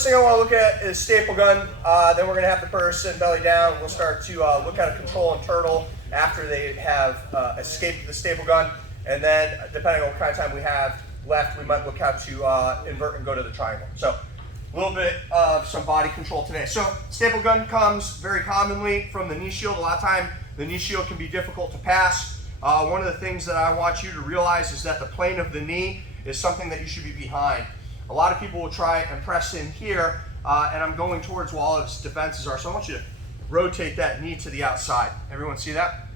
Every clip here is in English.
first thing I want to look at is staple gun. Then we're going to have the person belly down. We'll start to look at a control and turtle after they have escaped the staple gun. And then, depending on what kind of time we have left, we might look how to invert and go to the triangle. So, a little bit of some body control today. So, staple gun comes very commonly from the knee shield. A lot of time, the knee shield can be difficult to pass. One of the things that I want you to realize is that the plane of the knee is something that you should be behind. A lot of people will try and press in here, and I'm going towards where all his defenses are. So I want you to rotate that knee to the outside. Everyone see that?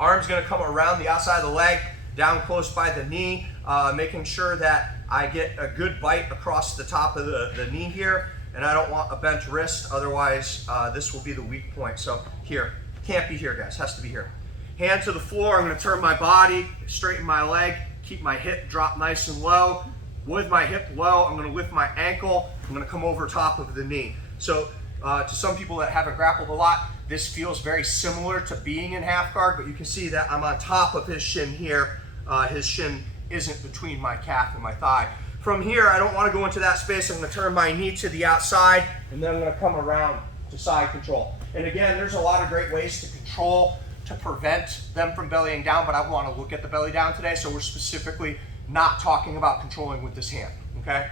Arm's gonna come around the outside of the leg, down close by the knee, making sure that I get a good bite across the top of the knee here, and I don't want a bent wrist, otherwise this will be the weak point. So here, can't be here guys, has to be here. Hand to the floor, I'm gonna turn my body, straighten my leg, keep my hip drop nice and low. With my hip low, I'm gonna lift my ankle, I'm gonna come over top of the knee. So to some people that haven't grappled a lot, this feels very similar to being in half guard, but you can see that I'm on top of his shin here. His shin isn't between my calf and my thigh. From here, I don't wanna go into that space. I'm gonna turn my knee to the outside, and then I'm gonna come around to side control. And again, there's a lot of great ways to control to prevent them from bellying down, but I wanna look at the belly down today, so we're specifically not talking about controlling with this hand, okay?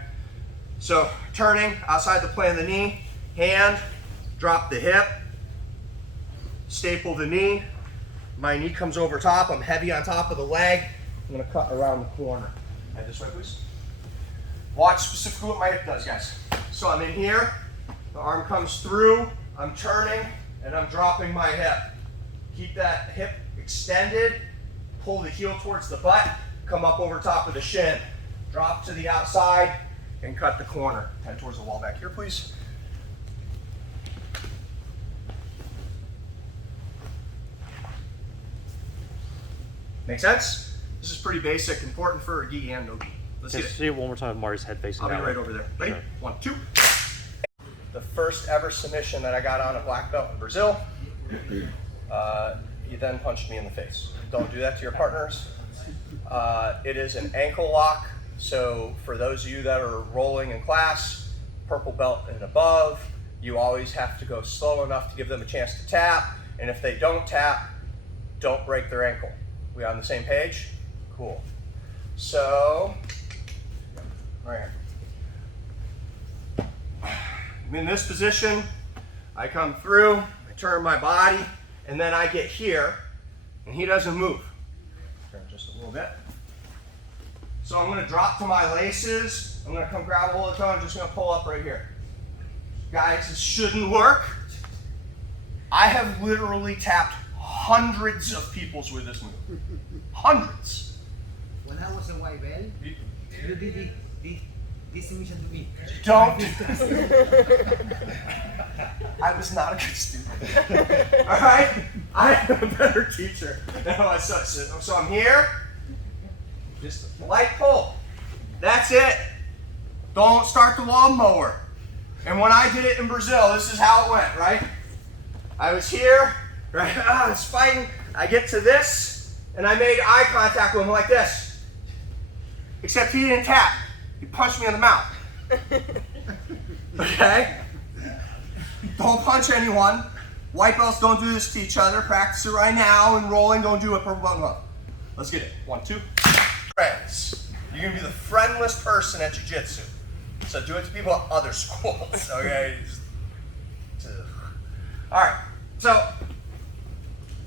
So turning outside the plane of the knee, hand, drop the hip, staple the knee, my knee comes over top, I'm heavy on top of the leg, I'm gonna cut around the corner. Head this way, please. Watch specifically what my hip does, guys. So I'm in here, the arm comes through, I'm turning, and I'm dropping my hip. Keep that hip extended, pull the heel towards the butt, come up over top of the shin, drop to the outside, and cut the corner. Head towards the wall back here, please. Make sense? This is pretty basic, important for a gi and no gi. Let's get it. See it one more time with Marty's head facing I'll down. be right over there. Ready? Sure. 1, 2. The first ever submission that I got on a black belt in Brazil, he then punched me in the face. Don't do that to your partners. It is an ankle lock, so for those of you that are rolling in class, purple belt and above, you always have to go slow enough to give them a chance to tap, and if they don't tap, don't break their ankle. We on the same page? Cool. So, right here. I'm in this position, I come through, I turn my body, and then I get here, and he doesn't move. Turn just a little bit. So I'm gonna drop to my laces, I'm gonna come grab a hold of the toe, I'm just gonna pull up right here. Guys, this shouldn't work. I have literally tapped hundreds of peoples with this move. Hundreds. When I was a white belt, you did this submission to me. Don't. I was not a good student. All right? I am a better teacher. No, so I'm here. Just a light pull. That's it. Don't start the lawnmower. And when I did it in Brazil, this is how it went, right? I was here, right? I was fighting. I get to this, and I made eye contact with him like this. Except he didn't tap. He punched me in the mouth. Okay? Don't punch anyone. White belts don't do this to each other. Practice it right now. And rolling, don't do it. Purple belt, no. Let's get it. 1, 2. Friends. You're going to be the friendless person at jiu-jitsu. So do it to people at other schools. Okay? Alright. So,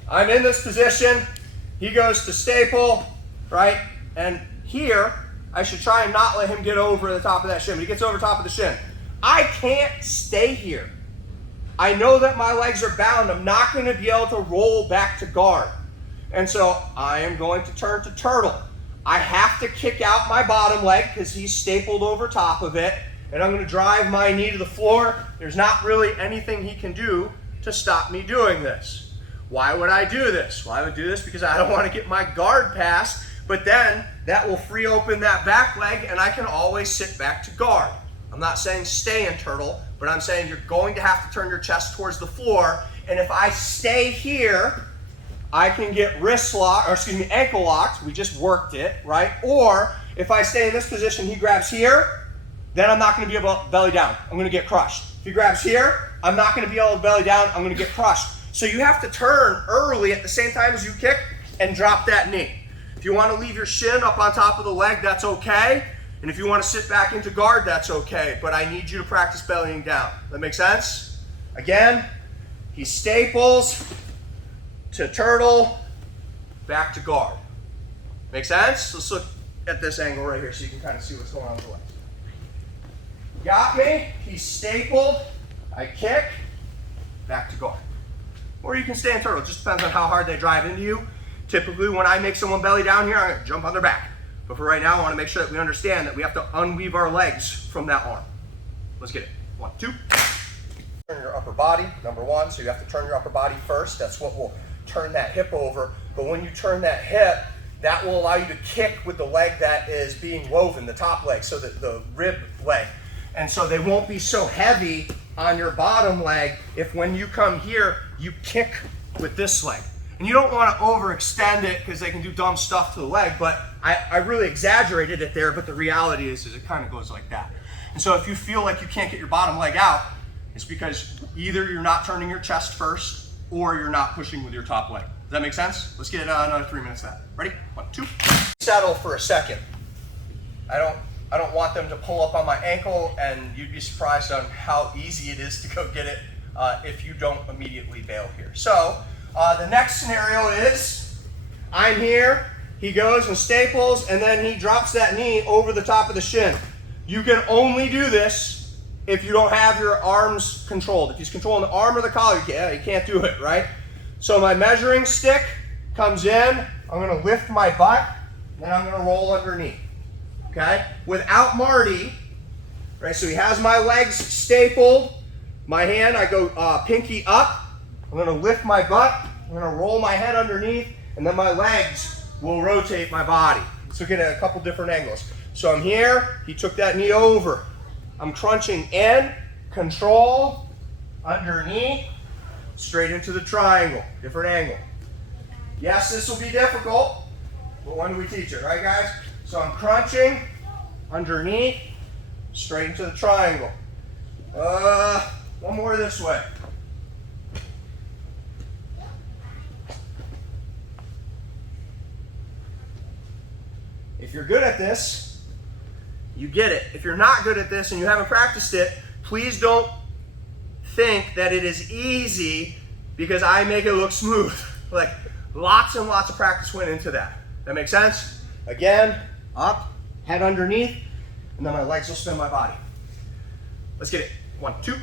I'm in this position. He goes to staple, right? And here, I should try and not let him get over the top of that shin, but he gets over top of the shin. I can't stay here. I know that my legs are bound. I'm not going to be able to roll back to guard. And so I am going to turn to turtle. I have to kick out my bottom leg because he's stapled over top of it. And I'm going to drive my knee to the floor. There's not really anything he can do to stop me doing this. Why would I do this? Well, I would do this because I don't want to get my guard passed, but then that will free open that back leg and I can always sit back to guard. I'm not saying stay in turtle, but I'm saying you're going to have to turn your chest towards the floor, and if I stay here, I can get wrist lock, or excuse me, ankle locked. We just worked it, right? Or if I stay in this position, he grabs here, then I'm not going to be able to belly down. I'm going to get crushed. If he grabs here, I'm not going to be able to belly down. I'm going to get crushed. So you have to turn early at the same time as you kick and drop that knee. If you want to leave your shin up on top of the leg, that's okay. And if you want to sit back into guard, that's okay. But I need you to practice bellying down. That make sense? Again, he staples to turtle, back to guard. Make sense? Let's look at this angle right here so you can kind of see what's going on with the legs. Got me? He's stapled. I kick, back to guard. Or you can stay in turtle. It just depends on how hard they drive into you. Typically, when I make someone belly down here, I'm going to jump on their back. But for right now, I want to make sure that we understand that we have to unweave our legs from that arm. Let's get it. 1, 2. Turn your upper body, number one. So you have to turn your upper body first. That's what will turn that hip over. But when you turn that hip, that will allow you to kick with the leg that is being woven, the top leg, so that the rib leg. And so they won't be so heavy on your bottom leg if when you come here, you kick with this leg. And you don't want to overextend it because they can do dumb stuff to the leg, but I really exaggerated it there, but the reality is it kind of goes like that. And so if you feel like you can't get your bottom leg out, it's because either you're not turning your chest first or you're not pushing with your top leg. Does that make sense? Let's get another 3 minutes of that. Ready? 1, 2. Settle for a second. I don't want them to pull up on my ankle, and you'd be surprised on how easy it is to go get it if you don't immediately bail here. So the next scenario is I'm here, he goes and staples, and then he drops that knee over the top of the shin. You can only do this if you don't have your arms controlled. If he's controlling the arm or the collar, you can't do it, right? So my measuring stick comes in, I'm going to lift my butt, then I'm going to roll underneath. Okay? Without Marty, right? So he has my legs stapled. My hand, I go pinky up. I'm going to lift my butt. I'm going to roll my head underneath, and then my legs will rotate my body. Let's look at a couple different angles. So I'm here. He took that knee over. I'm crunching in, control, underneath, straight into the triangle. Different angle. Yes, this will be difficult, but when do we teach it, right, guys? So I'm crunching, underneath, straight into the triangle. One more this way. If you're good at this, you get it. If you're not good at this and you haven't practiced it, please don't think that it is easy because I make it look smooth. Like, lots and lots of practice went into that. That make sense? Again, up, head underneath, and then my legs will spin my body. Let's get it. 1, 2.